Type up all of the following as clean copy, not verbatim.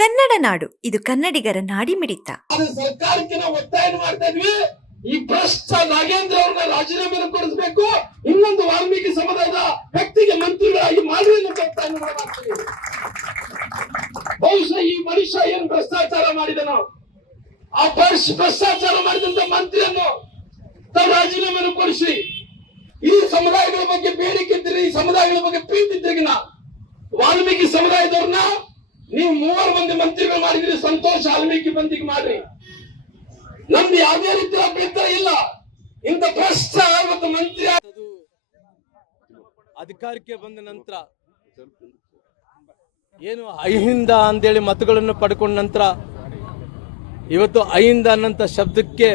ಕನ್ನಡ ನಾಡು, ಇದು ಕನ್ನಡಿಗರ ನಾಡಿಮಿಡಿತ. ಸರ್ಕಾರಕ್ಕೆ ನಾವು ಒತ್ತಾಯ ಮಾಡ್ತಾ ಇದ್ವಿ, ಈ ಭ್ರಷ್ಟ ನಾಗೇಂದ್ರ ಅವ್ರನ್ನ ರಾಜೀನಾಮೆ ಕೊಡಿಸಬೇಕು, ಇನ್ನೊಂದು ವಾಲ್ಮೀಕಿ ಸಮುದಾಯದ ವ್ಯಕ್ತಿಗೆ ಮಂತ್ರಿಗಳಾಗಿ ಮಾಡಿ ಅಂತ ಒತ್ತಾಯ ಮಾಡ್ತೀವಿ. ಬಹುಶಃ ಈ ಮನುಷ್ಯ ಏನು ಭ್ರಷ್ಟಾಚಾರ ಮಾಡಿದನೋ, ಆ ಭ್ರಷ್ಟಾಚಾರ ಮಾಡಿದಂತ ಮಂತ್ರಿಯನ್ನು ತಾವು ರಾಜೀನಾಮೆ ಕೊಡಿಸಿ, ಈ ಸಮುದಾಯಗಳ ಬಗ್ಗೆ ಬೇಡಿಕೆ ಇದ್ದರೆ, ಈ ಸಮುದಾಯಗಳ ಬಗ್ಗೆ ಪ್ರೀತಿ ಇದ್ರಿಗಿನ ವಾಲ್ಮೀಕಿ ಸಮುದಾಯದವ್ರನ್ನ ನೀವು 3 ಮಂದಿ ಮಂತ್ರಿಗಳು ಮಾಡಿದ್ರಿ, ಸಂತೋಷ. ವಾಲ್ಮೀಕಿ ಮಂದಿಗೆ ಮಾಡ್ರಿ, ನಮ್ದು ಯಾವುದೇ ರೀತಿಯ ಅಭ್ಯಂತರ ಇಲ್ಲ. ಇಂಥ ಭ್ರಷ್ಟ ಮತ್ತು ಮಂತ್ರಿ ಅಧಿಕಾರಕ್ಕೆ ಬಂದ ನಂತರ ಏನು ಅಹಿಂದ ಅಂತೇಳಿ ಮತಗಳನ್ನು ಪಡ್ಕೊಂಡ ನಂತರ ಇವತ್ತು ಅಹಿಂದ ಅನ್ನಂತ ಶಬ್ದಕ್ಕೆ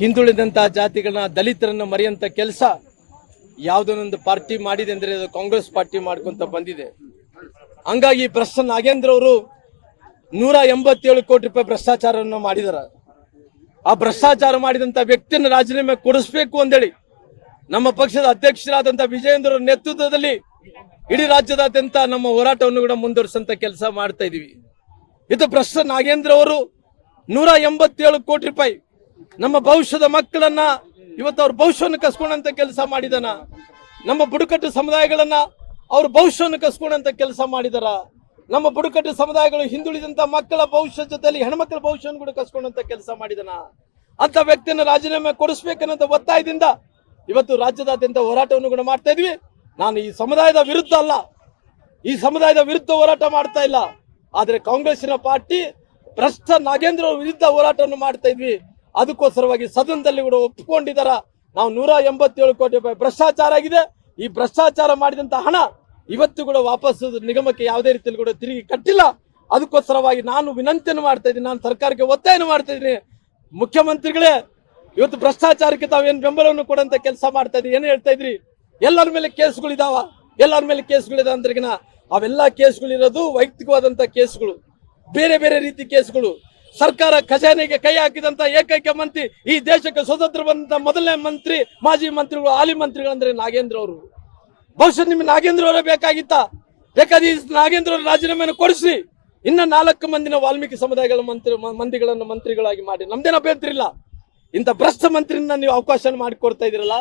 ಹಿಂದುಳಿದಂತಹ ಜಾತಿಗಳನ್ನ, ದಲಿತರನ್ನ ಮರೆಯಂತ ಕೆಲಸ ಯಾವುದೊಂದು ಪಾರ್ಟಿ ಮಾಡಿದೆ ಅಂದ್ರೆ ಅದು ಕಾಂಗ್ರೆಸ್ ಪಾರ್ಟಿ ಮಾಡ್ಕೊಂತ ಬಂದಿದೆ. ಹಂಗಾಗಿ ಭ್ರಷ್ಟ ನಾಗೇಂದ್ರ ಅವರು 187 ಕೋಟಿ ರೂಪಾಯಿ ಭ್ರಷ್ಟಾಚಾರವನ್ನು ಮಾಡಿದಾರ. ಆ ಭ್ರಷ್ಟಾಚಾರ ಮಾಡಿದಂತ ವ್ಯಕ್ತಿಯನ್ನು ರಾಜೀನಾಮೆ ಕೊಡಿಸ್ಬೇಕು ಅಂತೇಳಿ ನಮ್ಮ ಪಕ್ಷದ ಅಧ್ಯಕ್ಷರಾದಂತ ವಿಜಯೇಂದ್ರ ಅವರ ನೇತೃತ್ವದಲ್ಲಿ ಇಡೀ ರಾಜ್ಯದಾದ್ಯಂತ ನಮ್ಮ ಹೋರಾಟವನ್ನು ಕೂಡ ಮುಂದುವರಿಸಂತ ಕೆಲಸ ಮಾಡ್ತಾ ಇದೀವಿ. ಇದು ಭ್ರಷ್ಟ ನಾಗೇಂದ್ರ ಅವರು 187 ಕೋಟಿ ರೂಪಾಯಿ ನಮ್ಮ ಭವಿಷ್ಯದ ಮಕ್ಕಳನ್ನ ಇವತ್ತು ಅವ್ರ ಭವಿಷ್ಯವನ್ನು ಕಸ್ಕೊಂಡಂತ ಕೆಲಸ ಮಾಡಿದಾನ. ನಮ್ಮ ಬುಡಕಟ್ಟು ಸಮುದಾಯಗಳನ್ನ ಅವ್ರ ಭವಿಷ್ಯವನ್ನು ಕಸ್ಕೊಂಡಂತ ಕೆಲಸ ಮಾಡಿದಾರ. ನಮ್ಮ ಬುಡಕಟ್ಟು ಸಮುದಾಯಗಳು ಹಿಂದುಳಿದಂತ ಮಕ್ಕಳ ಭವಿಷ್ಯ ಜೊತೆಲಿ ಹೆಣ್ಮಕ್ಳ ಭವಿಷ್ಯವನ್ನು ಕೂಡ ಕಸ್ಕೊಂಡಂತ ಕೆಲಸ ಮಾಡಿದಾನ. ಅಂತ ವ್ಯಕ್ತಿಯನ್ನು ರಾಜೀನಾಮೆ ಕೊಡಿಸ್ಬೇಕನ್ನೋಂಥ ಒತ್ತಾಯದಿಂದ ಇವತ್ತು ರಾಜ್ಯದಾದ್ಯಂತ ಹೋರಾಟವನ್ನು ಕೂಡ ಮಾಡ್ತಾ ಇದ್ವಿ. ನಾನು ಈ ಸಮುದಾಯದ ವಿರುದ್ಧ ಅಲ್ಲ, ಈ ಸಮುದಾಯದ ವಿರುದ್ಧ ಹೋರಾಟ ಮಾಡ್ತಾ ಇಲ್ಲ. ಆದ್ರೆ ಕಾಂಗ್ರೆಸ್ಸಿನ ಪಾರ್ಟಿ ಭ್ರಷ್ಟ ನಾಗೇಂದ್ರ ವಿರುದ್ಧ ಹೋರಾಟವನ್ನು ಮಾಡ್ತಾ ಇದ್ವಿ. ಅದಕ್ಕೋಸ್ಕರವಾಗಿ ಸದನದಲ್ಲಿ ಕೂಡ ಒಪ್ಪಿಕೊಂಡಿದ್ದಾರ. ನಾವು 187 ಕೋಟಿ ರೂಪಾಯಿ ಭ್ರಷ್ಟಾಚಾರ ಆಗಿದೆ. ಈ ಭ್ರಷ್ಟಾಚಾರ ಮಾಡಿದಂತ ಹಣ ಇವತ್ತು ಕೂಡ ವಾಪಸ್ ನಿಗಮಕ್ಕೆ ಯಾವುದೇ ರೀತಿಯಲ್ಲಿ ಕೂಡ ತಿರುಗಿ ಕಟ್ಟಿಲ್ಲ. ಅದಕ್ಕೋಸ್ಕರವಾಗಿ ನಾನು ವಿನಂತಿಯನ್ನು ಮಾಡ್ತಾ ಇದ್ದೀನಿ, ನಾನು ಸರ್ಕಾರಕ್ಕೆ ಒತ್ತಾಯ ಮಾಡ್ತಾ ಇದ್ದೀನಿ. ಮುಖ್ಯಮಂತ್ರಿಗಳೇ, ಇವತ್ತು ಭ್ರಷ್ಟಾಚಾರಕ್ಕೆ ತಾವೇನು ಬೆಂಬಲವನ್ನು ಕೊಡಂತ ಕೆಲಸ ಮಾಡ್ತಾ ಇದ್ರಿ, ಏನು ಹೇಳ್ತಾ ಇದ್ರಿ? ಎಲ್ಲರ ಮೇಲೆ ಕೇಸ್ಗಳಿದಾವ, ಎಲ್ಲರ ಮೇಲೆ ಕೇಸ್ಗಳಿದಾವ ಅಂದ್ರಿಗಿನ ಅವೆಲ್ಲ ಕೇಸ್ಗಳಿರೋದು ವೈಯಕ್ತಿಕವಾದಂತ ಕೇಸ್ಗಳು, ಬೇರೆ ಬೇರೆ ರೀತಿ ಕೇಸ್ಗಳು. ಸರ್ಕಾರ ಖಜಾನೆಗೆ ಕೈ ಹಾಕಿದಂತ ಏಕೈಕ ಮಂತ್ರಿ, ಈ ದೇಶಕ್ಕೆ ಸ್ವತಂತ್ರ ಬಂದಂತ ಮೊದಲನೇ ಮಂತ್ರಿ, ಮಾಜಿ ಮಂತ್ರಿಗಳು, ಹಾಲಿ ಮಂತ್ರಿಗಳಂದ್ರೆ ನಾಗೇಂದ್ರ ಅವರು. ಬಹುಶಃ ನಿಮ್ಗೆ ನಾಗೇಂದ್ರ ಅವರೇ ಬೇಕಾಗಿತ್ತ? ಬೇಕಾದ್ರೆ ಈ ನಾಗೇಂದ್ರ ಅವರ ರಾಜೀನಾಮೆಯನ್ನು ಕೊಡಿಸಿ, ಇನ್ನ 4 ಮಂದಿನ ವಾಲ್ಮೀಕಿ ಸಮುದಾಯಗಳ ಮಂದಿಗಳನ್ನು ಮಂತ್ರಿಗಳಾಗಿ ಮಾಡಿ. ನಮ್ದೇನು ಅಭ್ಯಂತರ ಇಲ್ಲ. ಇಂಥ ಭ್ರಷ್ಟ ಮಂತ್ರಿನ ನೀವು ಅವಕಾಶ ಮಾಡಿಕೊಡ್ತಾ ಇದೀರಲ್ಲ,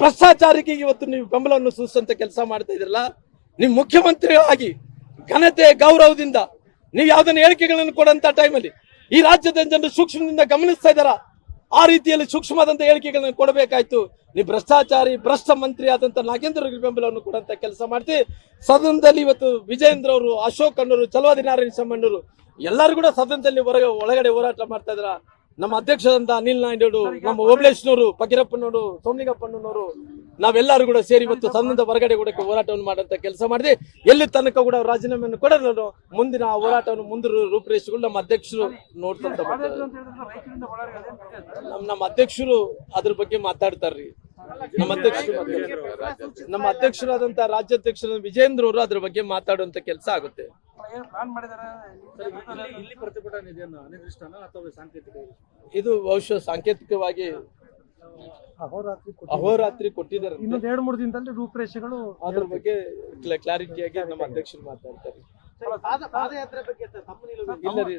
ಭ್ರಷ್ಟಾಚಾರಕ್ಕೆ ಇವತ್ತು ನೀವು ಬೆಂಬಲವನ್ನು ಸೂಚಿಸುವಂತ ಕೆಲಸ ಮಾಡ್ತಾ ಇದ್ರಲ್ಲ. ನೀವು ಮುಖ್ಯಮಂತ್ರಿಗಳಾಗಿ ಘನತೆ ಗೌರವದಿಂದ ನೀವು ಯಾವ್ದನ್ನ ಹೇಳಿಕೆಗಳನ್ನು ಕೊಡಂತ ಟೈಮಲ್ಲಿ ಈ ರಾಜ್ಯದ ಜನರು ಸೂಕ್ಷ್ಮದಿಂದ ಗಮನಿಸ್ತಾ ಇದ್ದಾರ. ಆ ರೀತಿಯಲ್ಲಿ ಸೂಕ್ಷ್ಮವಾದಂತ ಹೇಳಿಕೆಗಳನ್ನು ಕೊಡಬೇಕಾಯ್ತು. ನೀವು ಭ್ರಷ್ಟಾಚಾರಿ ಭ್ರಷ್ಟ ಮಂತ್ರಿ ಆದಂತ ನಾಗೇಂದ್ರ ಅವರಿಗೆ ಬೆಂಬಲವನ್ನು ಕೊಡಂತ ಕೆಲಸ ಮಾಡ್ತೀವಿ. ಸದನದಲ್ಲಿ ಇವತ್ತು ವಿಜಯೇಂದ್ರ ಅವರು, ಅಶೋಕ್ ಅನ್ನೋರು, ಚಲವಾದಿ ನಾರಾಯಣ ಸ್ವಾಮಣ್ಣವರು ಎಲ್ಲರೂ ಕೂಡ ಸದನದಲ್ಲಿ ಒಳಗಡೆ ಹೋರಾಟ ಮಾಡ್ತಾ ಇದ್ರ. ನಮ್ಮ ಅಧ್ಯಕ್ಷರಾದಂತ ಅನಿಲ್ ನಾಯ್ಡು, ನಮ್ಮ ಓಬಳೇಶ್ನವರು, ಫಕೀರಪ್ಪನವರು, ಸೋಮಲಿಂಗಪ್ಪನವರು, ನಾವೆಲ್ಲರೂ ಕೂಡ ಸೇರಿ ಇವತ್ತು ಸದನದ ಹೊರಗಡೆ ಕೂಡ ಹೋರಾಟವನ್ನು ಮಾಡಂತ ಕೆಲಸ ಮಾಡಿದೆ. ಎಲ್ಲಿ ತನಕ ಕೂಡ ರಾಜೀನಾಮೆಯನ್ನು ಕೊಡೋದು, ಮುಂದಿನ ಹೋರಾಟವನ್ನು ಮುಂದೆ ರೂಪುರೇಷೆಗಳು ನಮ್ಮ ಅಧ್ಯಕ್ಷರು ನೋಡ್ತಂತ ನಮ್ಮ ಅಧ್ಯಕ್ಷರು ಅದ್ರ ಬಗ್ಗೆ ಮಾತಾಡ್ತಾರ್ರಿ. ನಮ್ಮ ಅಧ್ಯಕ್ಷರಾದಂತ ರಾಜ್ಯಾಧ್ಯಕ್ಷರ ವಿಜಯೇಂದ್ರ ಅವರು ಅದ್ರ ಬಗ್ಗೆ ಮಾತಾಡುವಂತ ಕೆಲಸ ಆಗುತ್ತೆ. ಇದು ಬಹುಶಃ ಸಾಂಕೇತಿಕವಾಗಿ ಅಹೋರಾತ್ರಿ ಕೊಟ್ಟಿದ್ದಾರೆ. 2-3 ದಿನದಲ್ಲಿ ರೂಪರೇಷೆಗಳು ಅದ್ರ ಬಗ್ಗೆ ಕ್ಲಾರಿಟಿಯಾಗಿ ನಮ್ಮ ಅಧ್ಯಕ್ಷರು ಮಾತಾಡ್ತಾರೆ. ಇಲ್ಲ ರೀ,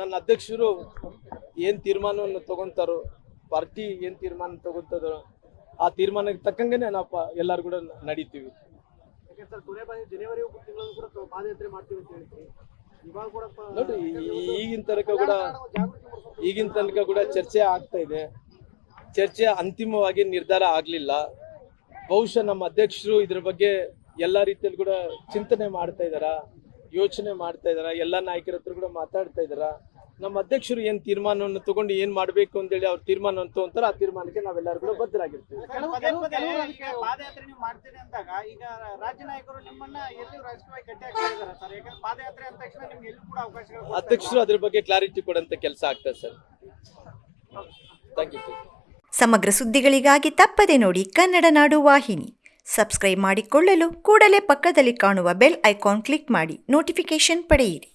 ನನ್ನ ಅಧ್ಯಕ್ಷರು ಏನ್ ತೀರ್ಮಾನವನ್ನು ತಗೊಂತಾರೋ, ಪಾರ್ಟಿ ಏನ್ ತೀರ್ಮಾನ ತಗೊಂತದೋ ಆ ತೀರ್ಮಾನಕ್ಕೆ ತಕ್ಕಂಗೆನೆ ನಾವು ಎಲ್ಲಾರು ಕೂಡ ನಡೀತೀವಿ. ನೋಡ್ರಿ, ಈಗಿನ ತನಕ ಕೂಡ ಚರ್ಚೆ ಆಗ್ತಾ ಇದೆ. ಚರ್ಚೆ ಅಂತಿಮವಾಗಿ ನಿರ್ಧಾರ ಆಗ್ಲಿಲ್ಲ. ಬಹುಶಃ ನಮ್ಮ ಅಧ್ಯಕ್ಷರು ಇದ್ರ ಬಗ್ಗೆ ಎಲ್ಲಾ ರೀತಿಯಲ್ಲಿ ಕೂಡ ಚಿಂತನೆ ಮಾಡ್ತಾ ಇದಾರ, ಯೋಚನೆ ಮಾಡ್ತಾ ಇದಾರ, ಎಲ್ಲಾ ನಾಯಕರ ಹತ್ರ ಕೂಡ ಮಾತಾಡ್ತಾ ಇದಾರ. ನಮ್ಮ ಅಧ್ಯಕ್ಷರು ಏನ್ ತೀರ್ಮಾನವನ್ನು ತಗೊಂಡು ಏನ್ ಮಾಡ್ಬೇಕು ಅಂತೇಳಿ ಅವ್ರ ತೀರ್ಮಾನವನ್ನು ತಗೊಂತಾರ, ಆ ತೀರ್ಮಾನಕ್ಕೆ ನಾವೆಲ್ಲರೂ ಕೂಡ ಬದ್ಧರಾಗಿರ್ತೀವಿ. ಅಧ್ಯಕ್ಷರು ಅದ್ರ ಬಗ್ಗೆ ಕ್ಲಾರಿಟಿ ಕೊಡಂತ ಕೆಲಸ ಆಗ್ತದೆ ಸರ್. Thank you. ಸಮಗ್ರ ಸುದ್ದಿಗಳಿಗಾಗಿ ತಪ್ಪದೆ ನೋಡಿ ಕನ್ನಡ ನಾಡು ವಾಹಿನಿ. ಸಬ್ಸ್ಕ್ರೈಬ್ ಮಾಡಿಕೊಳ್ಳಲು ಕೂಡಲೇ ಪಕ್ಕದಲ್ಲಿ ಕಾಣುವ ಬೆಲ್ ಐಕಾನ್ ಕ್ಲಿಕ್ ಮಾಡಿ ನೋಟಿಫಿಕೇಶನ್ ಪಡೆಯಿರಿ.